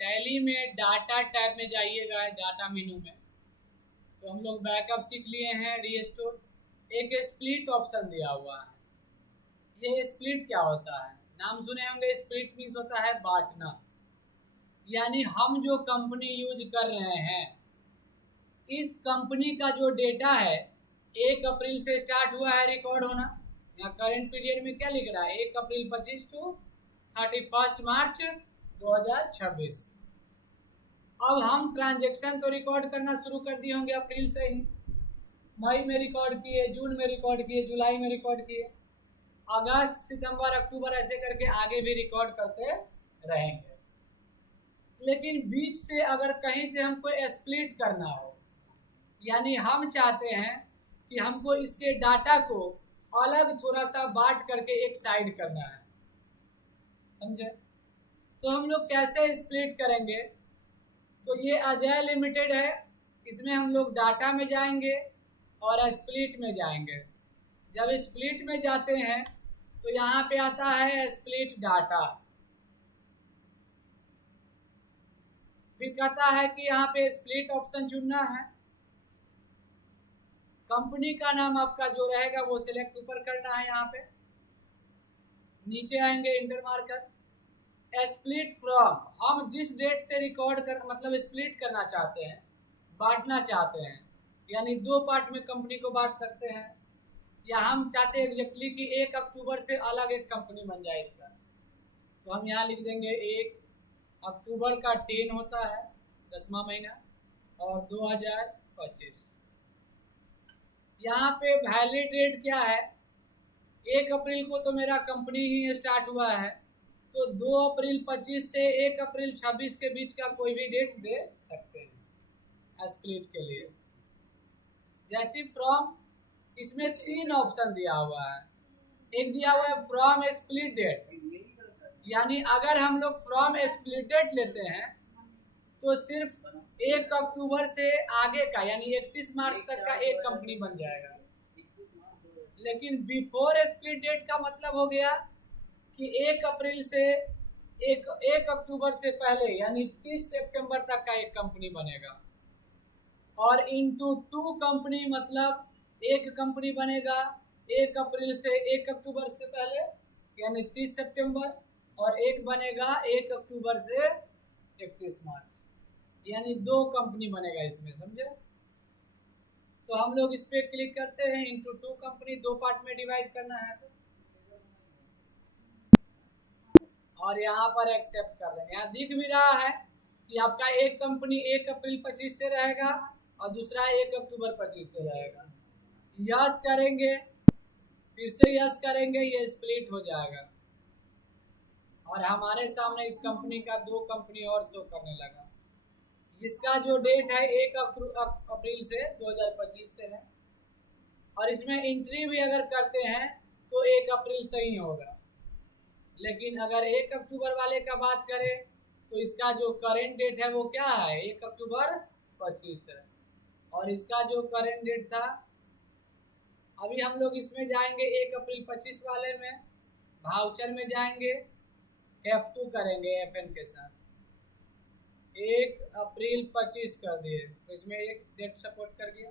Tally में data tab में जाइएगा, डाटा मेनू में, तो हम लोग बैकअप सीख लिए हैं, रीस्टोर। एक स्प्लिट ऑप्शन दिया हुआ है। ये स्प्लिट क्या होता है? नाम सुने होंगे, स्प्लिट मीन्स होता है बांटना। यानी हम जो कंपनी यूज कर रहे हैं, इस कंपनी का जो डेटा है 1 अप्रैल से स्टार्ट हुआ है रिकॉर्ड होना। यहाँ करंट पीरियड में क्या लिख रहा है? 1 अप्रैल 25 टू 31 मार्च 2026। अब हम ट्रांजेक्शन तो रिकॉर्ड करना शुरू कर दिए होंगे अप्रैल से ही। मई में रिकॉर्ड किए, जून में रिकॉर्ड किए, जुलाई में रिकॉर्ड किए, अगस्त, सितंबर, अक्टूबर, ऐसे करके आगे भी रिकॉर्ड करते रहेंगे। लेकिन बीच से अगर कहीं से हमको स्प्लिट करना हो, यानी हम चाहते हैं कि हमको इसके डाटा को अलग थोड़ा सा बांट करके एक साइड करना है, समझे? तो हम लोग कैसे स्प्लिट करेंगे? तो ये अजय लिमिटेड है, इसमें हम लोग डाटा में जाएंगे और स्प्लिट में जाएंगे। जब स्प्लिट में जाते हैं तो यहाँ पे आता है स्प्लिट डाटा। फिर कहता है कि यहाँ पे स्प्लिट ऑप्शन चुनना है। कंपनी का नाम आपका जो रहेगा वो सिलेक्ट ऊपर करना है। यहाँ पे नीचे आएंगे, इंटर मार्कर, स्प्लिट फ्रॉम, हम जिस डेट से रिकॉर्ड कर मतलब स्प्लिट करना चाहते हैं, बांटना चाहते हैं, यानी 2 पार्ट में कंपनी को बांट सकते हैं, या हम चाहते हैं एग्जैक्टली कि 1 अक्टूबर से अलग एक कंपनी बन जाए इसका, तो हम यहाँ लिख देंगे 1 अक्टूबर का 10 होता है 10वां महीना और 2025। यहाँ पे वैलिड डेट क्या है? 1 अप्रैल को तो मेरा कंपनी ही स्टार्ट हुआ है, तो 2 अप्रैल 25 से 1 अप्रैल 26 के बीच का कोई भी डेट दे सकते हैं स्प्लिट के लिए। जैसे फ्रॉम, इसमें 3 ऑप्शन दिया हुआ है। एक दिया हुआ है फ्रॉम स्प्लिट डेट, यानी अगर हम लोग फ्रॉम स्प्लिट डेट लेते हैं तो सिर्फ 1 अक्टूबर से आगे का यानी 31 मार्च तक का एक कंपनी बन जाएगा। लेकिन बिफोर स्प्लिट डेट का मतलब हो गया कि 1 अप्रैल से 1 अक्टूबर से पहले यानी 30 सितंबर तक का एक कंपनी बनेगा। और इनटू 2 कंपनी मतलब एक कंपनी बनेगा 1 अप्रैल से 1 अक्टूबर से पहले यानी 30 सितंबर, और एक बनेगा 1 अक्टूबर से 31 मार्च, यानी 2 कंपनी बनेगा इसमें, समझे? तो हम लोग इस पे क्लिक करते हैं, इनटू 2 कंपनी, 2 पार्ट में डिवाइड करना है तो, और यहाँ पर एक्सेप्ट कर देंगे। यहाँ दिख भी रहा है कि आपका एक कंपनी 1 अप्रैल 25 से रहेगा और दूसरा 1 अक्टूबर 25 से रहेगा। यस करेंगे, फिर से यस करेंगे, ये स्प्लिट हो जाएगा और हमारे सामने इस कंपनी का 2 कंपनी और शो करने लगा। इसका जो डेट है 1 अप्रैल से 2025 से है, और इसमें एंट्री भी अगर करते हैं तो 1 अप्रैल से ही होगा। लेकिन अगर 1 अक्टूबर वाले का बात करें तो इसका जो करेंट डेट है वो क्या है? 1 अक्टूबर 25 है, और इसका जो करेंट डेट था, अभी हम लोग इसमें जाएंगे 1 अप्रैल 25 वाले में, वाउचर में जाएंगे, F2 करेंगे FN के साथ, 1 अप्रैल 25 कर दिए तो इसमें एक डेट सपोर्ट कर दिया।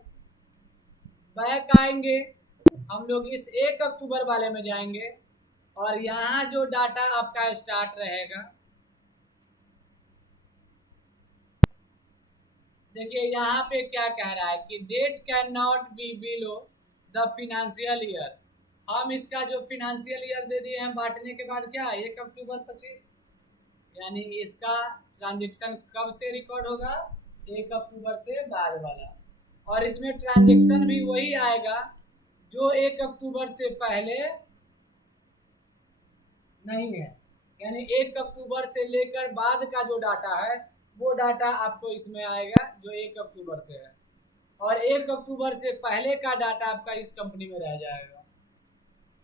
बैक आएंगे हम लोग इस 1 अक्टूबर वाले में जाएंगे और यहाँ जो डाटा आपका स्टार्ट रहेगा, देखिए यहाँ पे क्या कह रहा है कि date can not be below the financial year. हम इसका जो फिनेंशियल ईयर दे दिए हैं बांटने के बाद, क्या 1 अक्टूबर 25, यानी इसका ट्रांजेक्शन कब से रिकॉर्ड होगा? 1 अक्टूबर से बाद वाला। और इसमें ट्रांजेक्शन भी वही आएगा जो 1 अक्टूबर से पहले नहीं है, यानी 1 अक्टूबर से लेकर बाद का जो डाटा है वो डाटा आपको इसमें आएगा जो 1 अक्टूबर से है, और 1 अक्टूबर से पहले का डाटा आपका इस कंपनी में रह जाएगा।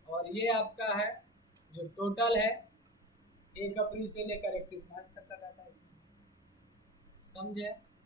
और ये आपका है जो टोटल है 1 अप्रैल से लेकर 31 मार्च तक का डाटा, समझे?